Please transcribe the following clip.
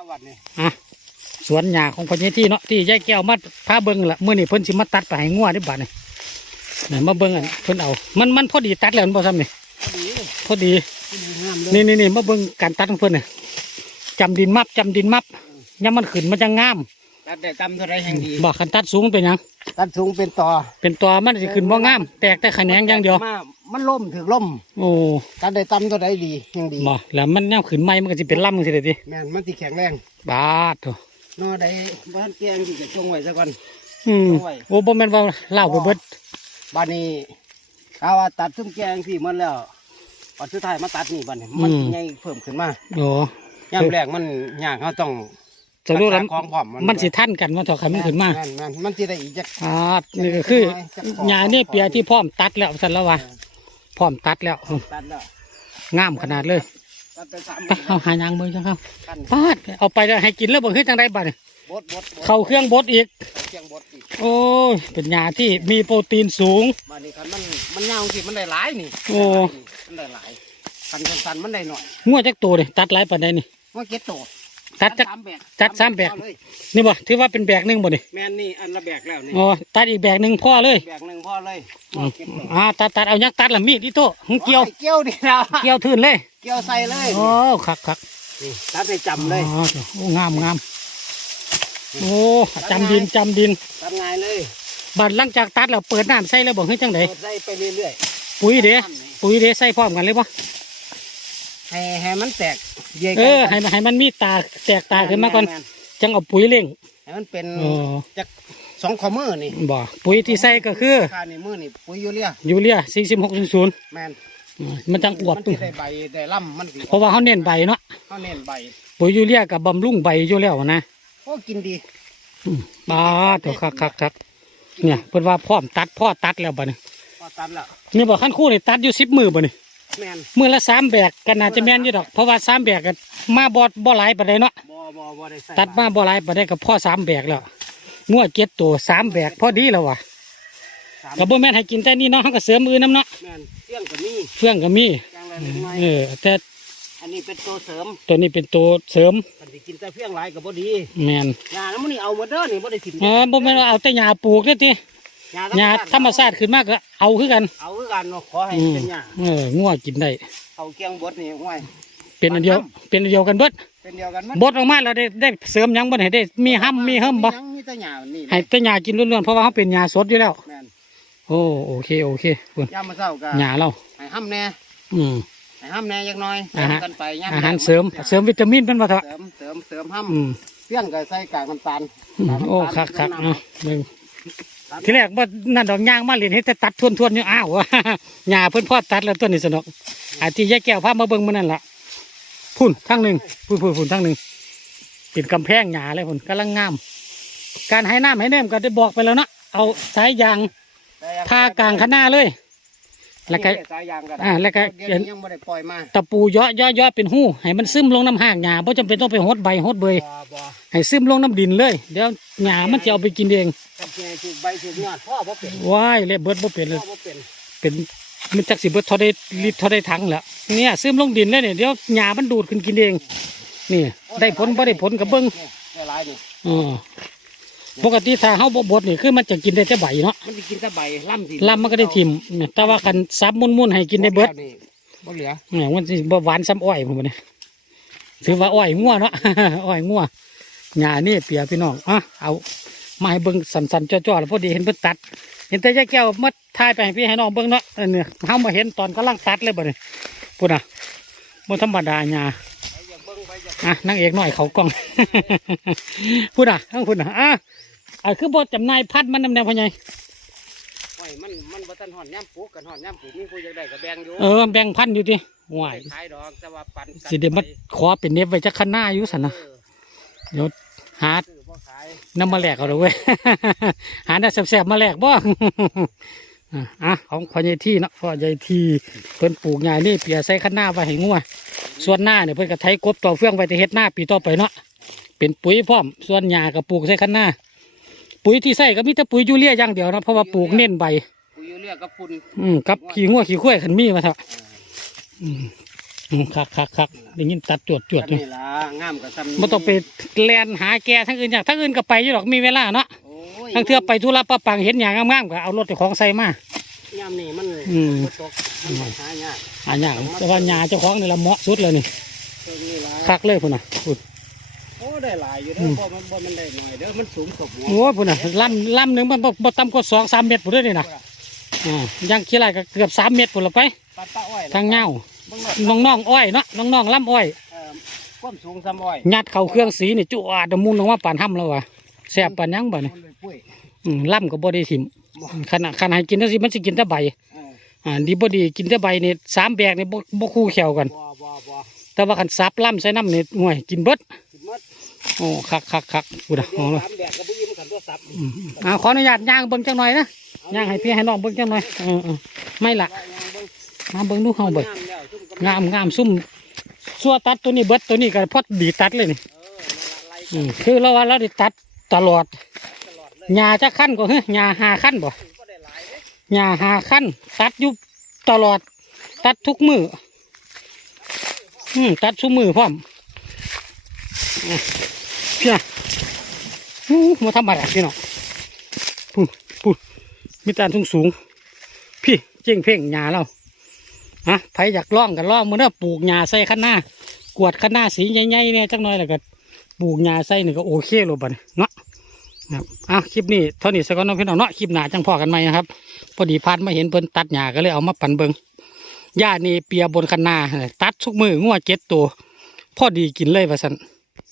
าวัดนี่อะสวนหญ้าของพ่อใหญ่ที่เนาะที่ยายแก้วมาพาเบิ่งละมื้อนี้เพิ่นสิมาตัดไปให้งัวได้บัดนี่นี่มาเบิ่งอันเพิ่นเอา มันมันพอดีตัดแล้วมันบ่ซ้ำนี่ดีพอดีงามเลยนี่นี่นี่มาเบิ่งการตัดของเพิ่นน่ะจำดินมับจำดินมับยามมันขึ้นมันจะงาม ตัดได้ตำเท่าไรแห่งดีบอกคันตัดสูงเป็นหยัง ตัดสูงเป็นต่อเป็นตัวมันสิขึ้นบ่งาม แตกแต่แขนงอย่างเดียว มามันล่มถึงล่มโอ้ตัดได้ตำเท่าไรดีแห่งดีบ่แล้วมันแนวขึ้นใหม่มันก็สิเป็นลำจังซี่เด้ติแม่นมันสิแข็งแรงบาดโถนอใดบ้านเตียงที่จะจงไว้ซะก่อน อืมเอาไว้โอ้บ่แม่นว่าเล่าไปเบิดบ้านนี้ถ้าว่าตัดซุ้มแกงที่มันแล้ววันสุดท้ายมาตัดนี่บ้านนี้มันใหญ่เพิ่มขึ้นมาโอ้ ย่ำแรกมันยากเขาต้อง จะรู้แล้วรักษาของพร้อมมันสิทันกันว่าเถอะคันมันขึ้นมาแม่นแม่นมันสิได้อีกจักอ่านี่ก็คือหญ้าเนี่ยเปียที่พร้อมตัดแล้วซั่นแล้วว่าพร้อมตัดแล้วตัดแล้วงามขนาดเลยตัดไปสามไปเอาหายางมือจังครับตันปาดเอาไปแล้วให้กินแล้วบ่เฮ็ดจังไดบัดนี้บดบดบดเข้าเครื่องบดอีกเอาเชียงบดอีกโอ้ยเป็นหญ้าที่มีโปรตีนสูงบ้านนี้คันมันมันยาวสิมันได้หลายนี่โอ้มันได้หลายคันสั้นๆมันได้หน่อยงัวจักตัวนี่ตัดหลายปานใดนี่มันเก็ตโตตัดจัก สามแบกตัดสามแบก เอเลยนี่บ่ถือว่าเป็นแบกหนึงบ่นี่แม่นนี่อันละแบกแล้วนี่อ๋อตัดอีกแบกหนึงพอเลยแบกหนึ่งพ่อเลยอืมเก็บโตอ่าตัดตัดเอายักตัดละมีดอีโต้หึเกี่ยวโอ้เกี่ยวดิเราเกี่ยวทื่นเลยเกี่ยวใส่เลยโอ้คักคักนี่ตัดให้จำเลยอ๋อโอ้งามงามโอ้จำดินจำดิน ทำไงายเลยบัดหลังจากตัดแล้วเปิดน้ำใส่แล้วบอกให้จังไดเปิดใส่ไปเรื่อยปุ๋ยๆเด้น้ำนี่ปุ๋ยเด้ใส่พร้อมกันเลยปะ ให้ให้มันแตกเยเออให้มันให้มันมีตาแตกตาขึ้นมาก่อนแๆจังเอาปุ๋ยเล่งให้มันเป็นอ๋อจากสองข้อมือนี่บ่ปุ๋ยที่ใส่ก็คือข้านี่มือนี่ปุ๋ยยูเรียยูเรีย4600แมนมันจังอวบมันตุ้สิได้ใบได้ล่ำมันสิเพราะว่าเขาเน้นใบเนาะเขาเน้นใบปุ๋ยยูเรียกับบำรุงใบอยู่แล้วนะโอ้กินดีอืมบาดตัวคักคักคักเนี่ยเพิ่นว่าพร้อมตัดพ่อตัดแล้วบัดนี้พอตัดแล้วนี่บอกขั้นคู่นี่ตัดอยู่10มือบัดนี้ แมนมือละสามแบกกันน่าจะแม่นอยู่ดอก เพราะว่าสามแบกกันมาบอดบ่หลายปานใดเนาะบ่บ่บ่ได้ใส่ตัดมาบ่หลายปานใดกับพ่อสามแบกแล้วงัวเจ็ดตัวสามแบกพอดีแล้ววะสามก็บ่แม่นให้กินแต่นี่เนาะเฮาก็เสริมอื่นนํเนาะแมนเที่ยงกับนี่เพื่องก็มีย่างละเล็กน้อยเออแต่อันนี้เป็นตัวเสริมตัวนี้เป็นตัวเสริมคันสิกินแต่เพียงหลายก็บ่ดีแม่นยาน้ำมันนี่เอาหมดเด้อนี่บ่ได้ถิ่มเออบ่แม่นว่าเอาแต่หญ้าปลูกเด้อติ หญ้าธรรมชาติขึ้นมาก็เอาคือกัน เอาคือกันเนาะขอให้อืมเป็นหญ้าเอองัวกินได้เอาเกียงบดนี่ห้วยเป็นอันเดียว เป็นอันเดียวกันเบิดเป็นเดียวกันมันบดออกมาแล้วได้ได้เสริมหยังบ่ให้ได้มีห้ำมีเฮิ่มบ่ยังมีแต่หญ้านี่ให้แต่หญ้ากินล้วนๆเพราะว่าเขาเป็นหญ้าสดอยู่แล้วแม่นโอ้โอเคโอเคคุณยามมื้อเช้าก็หญ้าเราให้ห้ำแน่อืมให้ห้ำแน่จักหน่อยอาหารเสริมกันไปยามอาหารเสริมเสริมวิตามินเป็นว่าเถอะเสริมเสริมเสริมอืมห้ำเพียงก็ใส่กากน้ำตาลอืมกากน้ำตาลโอ้คักคักน้ำเนาะเบิ่ง ทีแรกว่านั่นดอกยางมาเรียนให้แต่ตัดทวนทวนๆอยู่อ้าวหญ้าเพิ่นพอตัดแล้วตัวนี้สนอกอาที่ยายแก้วพามาเบิ่งมื้อนั่นล่ะพุ่นทั้งหนึ่งพุ่นพุ่นพุ่นทั้งหนึ่งเป็นกำแพงหญ้าเลยพุ่นกำลังงาม การให้น้ำให้เนิ่มก็ได้บอกไปแล้วเนาะเอาสายยางทากลางคณะเลย แล้วก็นี่สายยางก็ได้อ่าแล้วก็ เดี๋ยวนี้ยังไม่ได้ปล่อยมาตะปูเยาะเยาะเยาะเป็นหู้ให้มันซึมลงน้ำหากหญ้าเพราะจำเป็นต้องไปหดใบหดเบยบ่บ่ให้ซึมลงน้ำดินเลย เดี๋ยวหญ้ามันจะเอาไปกินเองกับแกถูกใบถูกยอดพ่อบ่เป็นว้ายเละเบิดบ่เป็นเลพ่อยบ่เป็นเป็นมันจักสิเบิดเทอได้ลิตรเทอได้ถังแล้วเนี่ยซึมลงดินแล้วเนี่ยเดี๋ยวหญ้ามันดูดขึ้นกินเองนี่ได้ผลบ่ได้ผลกับเบิ้งนี่ได้หลายนี่ อ๋อ ปกติถ้าเฮาบ่บดนี่คือมันจะกินได้แต่ใบเนาะมันสิกินแต่ใบล่ำสิลำมันก็ได้ทิ่มเนี่ยแต่ว่าคันซับมุนๆให้กินได้เบิดนี่บ่เหลือเนี่ยมันสิบ่หวานซ้ำอ้อยผมเนี่ยถือว่าอ้อยงัวเนาะอ้อยงัวหญ้านี่เปียพี่น้องอะเอามาให้เบิ่งสันๆจ่อๆแล้วพอดีเห็นเพิ่นตัด เห็นแต่ยายแก้วมาถ่ายไปให้พี่ให้น้องเบิ่งเนาะเออเนี่ยเฮามาเห็นตอนกำลังตัดเลยบ่เนี่ยพุ่นน่ะบ่ธรรมดาหญ้าไปอยากเบิ่งไปอยากอะนางเอกน้อยเขากล้อง พุ่นน่ะทั้งพุ่นน่ะอะ อะคือบ่จำหนายพัดมันนำแนวพ่อใหญ่โอ้ยมันมันบ่ทันหอนย่ำปลูกกันหอนย่ำปลูกมีผู้อยากได้ก็แบ่งอยู่เออแบ่งพันธุ์อยู่ดิว้ายขายดอกแต่ว่าปันกันสิเดี๋ยวมาขอเป็นเน็บไว้จักคันหน้าอยู่สันนะเออเดี๋ยวหาซื้อบ่ขายน้ำมาแลกเอาเลยเว้ย หาได้แสบๆมาแลกบ่อะอะของพ่อใหญ่ที่เนาะพ่อใหญ่ที่เพิ่นปลูกหญ้านี่เปียใส่คันหน้าไว้ให้งัวส่วนหน้าเนี่ยเพิ่นก็ไถกบต่อเฟื่องไว้แต่เฮ็ดหน้าปีต่อไปเนาะเป็นปุ๋ยพร้อมส่วนหญ้าก็ปลูกใส่คันหน้า ปุ๋ยที่ใส่ก็มีแต่ปุ๋ยยูเรียอย่างเดียวเนาะเพราะว่าปลูกเน้นใบ ปุ๋ยยูเรียกับฝุ่นอืมกับขี้งัวขี้ข้วยขันมีมาเถอะอืมอืมคักคักคักได้ยินตัดจวดจวดอยู่นี่ล่ะงามกับซ้ำบ่ต้องไปแลนหาแกทั้งอื่นอยากทั้งอื่นก็ไปอยู่หรอกมีเวลาเนาะโอ้ยทั้งเทื่อไปธุระปะปังเห็นอย่างงามๆก็เอารถเจ้าของใส่มา ยามนี่มันอืมบ่ตกมันหายากหาอย่างแต่ว่าหญ้าเจ้าของนี่ละเหมาะสุดเลยนี่ตรงนี้ล่ะคักเลยพุ่นน่ะพุ่น โอ้ได้หลายอยู่เด้อบ่มันบ่มันได้น้อยเด้อมันสูงกว่าหัวโอ้ยพุ่นน่ะลำลำหนึ่งมันบ่บ่ต่ำกว่าสองสามเมตรพุ่นเลยนี่นะอ่ายังขี้ไรก็เกือบสามเมตรพุ่นละไปปัดตะอ้อยทางเงาเบิ่งรถน้องๆอ้อยเนาะน้องๆลำอ้อยเอ่อความสูงซ้ำอ้อยยัดเข้าเครื่องสีนี่จุอาดมุนลงมาปานห้ำแล้ววะแซ่บปานหยังบ่เนี่ยมันเลยปุ้ยอืมล่ำก็บ่ได้ทิมขนาดขนาดให้กินจังซี่มันสิกินแต่ใบเอออ่าดีบ่ดีกินแต่ใบนี่สามแบกนี่บ่บ่คู่แขวกันบ่บ่บ่ แต่ว่าคันซับล่ำใส่น้ำนี่ห่วยกินเบิดสิหมดโอ้คักคักคักกูดะเดี๋อ๋ยวอสามแบกก็บ่ยิ้มกันตัวสับอืมอ่าขออนุญาตย่างเบิ่งจังหน่อยนะย่างให้พี่ให้น้องเบิ่งจังหน่อยเออเออไม่ละว่ายางเบิ่งมาเบิ่งดูเฮาเบิ่งงามแล้วซุ่มกำลังามงามซุ่มซัวตัดตัวนี้เบิดตัวนี้ก็พอดีตัดเลยนี่เออนั่นละไล่อืมคือเราว่าเราได้ตัดตลอดตลอดเลยหญ้าจะขั้นก็เฮ้ยหญ้าหาขั้นบ่บ่ได้หลายเด้หญ้าหาขั้นตัดอยู่ตลอด ตัดทุกมือ อืมตัดทุกมือพร้อมเพี่ยอู้มาทำอะไรพี่น้องพูดพูดมีตาสูงสูง พี่เจ้งเพ่งหญ้าเราฮะใครอยากล่องกันล่องมือเด้อปลูกหญ้าใส่ข้างหน้ากวดข้างหน้าสีใหญ่ๆเนี่ยจักหน่อยแล้วก็ปลูกหญ้าใส่นี่ก็โอเคเลยบัดเนาะครับอ้าวคลิปนี้เท่านี้สักก่อนน้องพี่น้องเนาะคลิปหนาจังพอกันไหมนะครับ พอดีพานมาเห็นเพิ่นตัดหญ้าก็เลยเอามาปั่นเบิง หญ้านี่เปียบนคันนาตัดทุกมืองัวเจ็ดตัว พอดีกินเลยว่าสัน